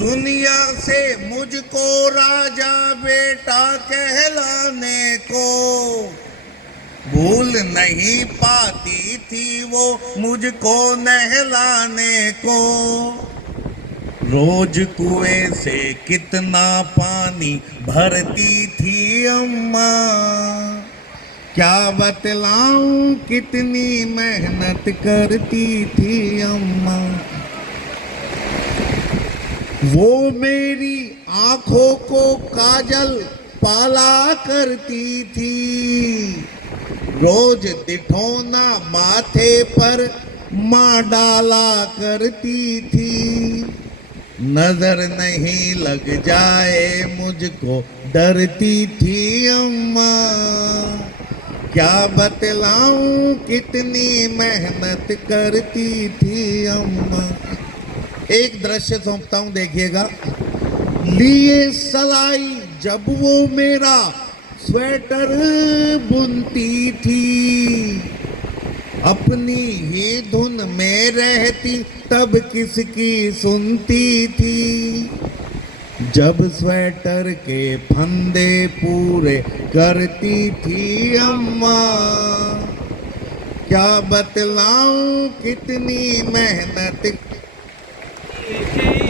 दुनिया से मुझको राजा बेटा कहलाने को भूल नहीं पाती थी वो मुझको नहलाने को। रोज कुएं से कितना पानी भरती थी अम्मा, क्या बतलाऊं कितनी मेहनत करती थी अम्मा। वो मेरी आंखों को काजल पाला करती थी, रोज दिठौना माथे पर माँ डाला करती थी। नजर नहीं लग जाए मुझको डरती थी अम्मा, क्या बतलाऊं कितनी मेहनत करती थी अम्मा। एक दृश्य सौंपता हूं, देखिएगा। लिए सलाई जब वो मेरा स्वेटर बुनती थी, अपनी ही धुन में रहती तब किसकी सुनती थी। जब स्वेटर के फंदे पूरे करती थी अम्मा, क्या बतलाऊं कितनी मेहनत थी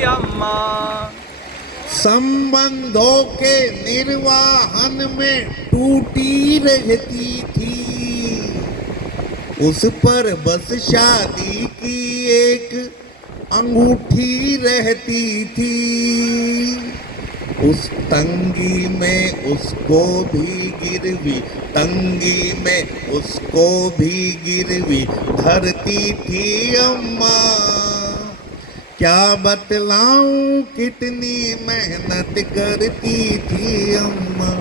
अम्मा। संबंधों के निर्वाहन में टूटी रहती थी, उस पर बस शादी की एक अंगूठी रहती थी। उस तंगी में उसको भी गिरवी, तंगी में उसको भी गिरवी धरती थी अम्मा, क्या बतलाऊं कितनी मेहनत करती थी अम्मा।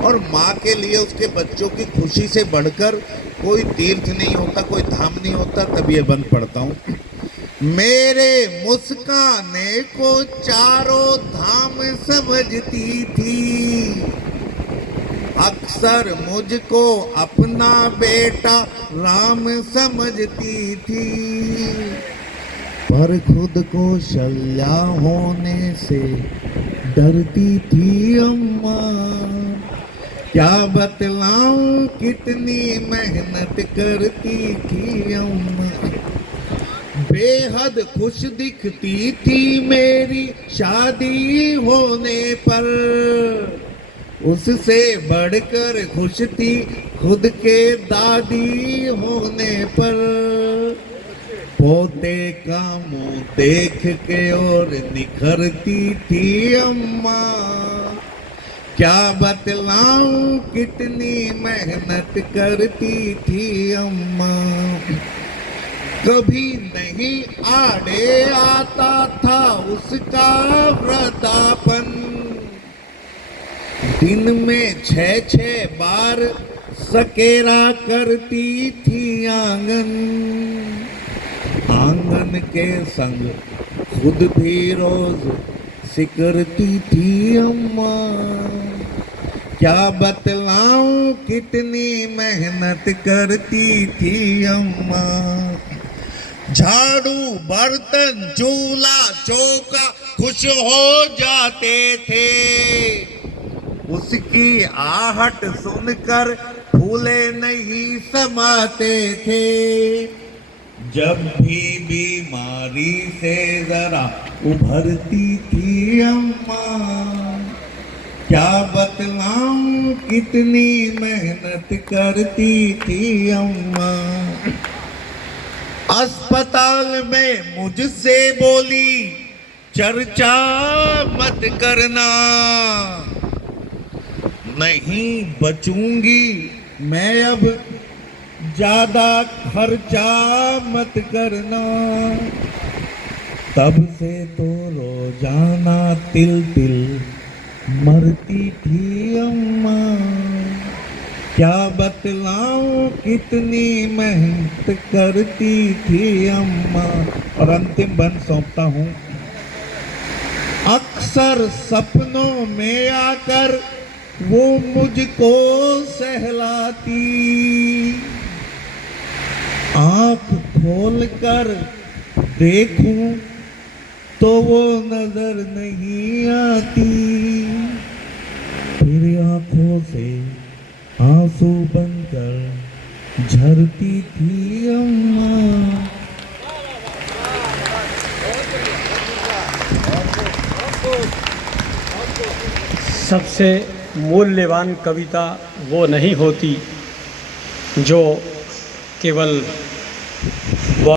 और माँ के लिए उसके बच्चों की खुशी से बढ़कर कोई तीर्थ नहीं होता, कोई धाम नहीं होता। तब ये बंद पढ़ता हूँ। मेरे मुस्काने को चारों धाम समझती थी, अक्सर मुझको अपना बेटा राम समझती थी। पर खुद को शल्या होने से डरती थी अम्मा, क्या बतलाऊं कितनी मेहनत करती थी अम्मा। बेहद खुश दिखती थी मेरी शादी होने पर, उससे बढ़कर खुश थी खुद के दादी होने पर। पोते का मुंह देख के और निखरती थी अम्मा, क्या बतलाऊं कितनी मेहनत करती थी अम्मा। कभी नहीं आड़े आता था उसका वृद्धापन, दिन में 6-6 बार सकेरा करती थी आंगन। आंगन के संग खुद भी रोज सिकरती थी अम्मा, क्या बतलाऊं कितनी मेहनत करती थी अम्मा। झाड़ू बर्तन चूल्हा चौका खुश हो जाते थे, उसकी आहट सुनकर फूले नहीं समाते थे। जब भी बीमारी से जरा उभरती थी अम्मा, क्या बतलाऊं कितनी मेहनत करती थी अम्मा। अस्पताल में मुझसे बोली चर्चा मत करना, नहीं बचूंगी मैं अब, ज्यादा खर्चा मत करना। तब से तो रोजाना तिल तिल मरती थी अम्मा, क्या बतलाऊं कितनी मेहनत करती थी अम्मा। और अंतिम बंद सौंपता हूं। अक्सर सपनों में आकर वो मुझको सहलाती, आंख खोलकर देखूं तो वो नजर नहीं आती, फिर आंखों से आंसू बनकर झरती थी अम्मा। सबसे मूल्यवान कविता वो नहीं होती जो केवल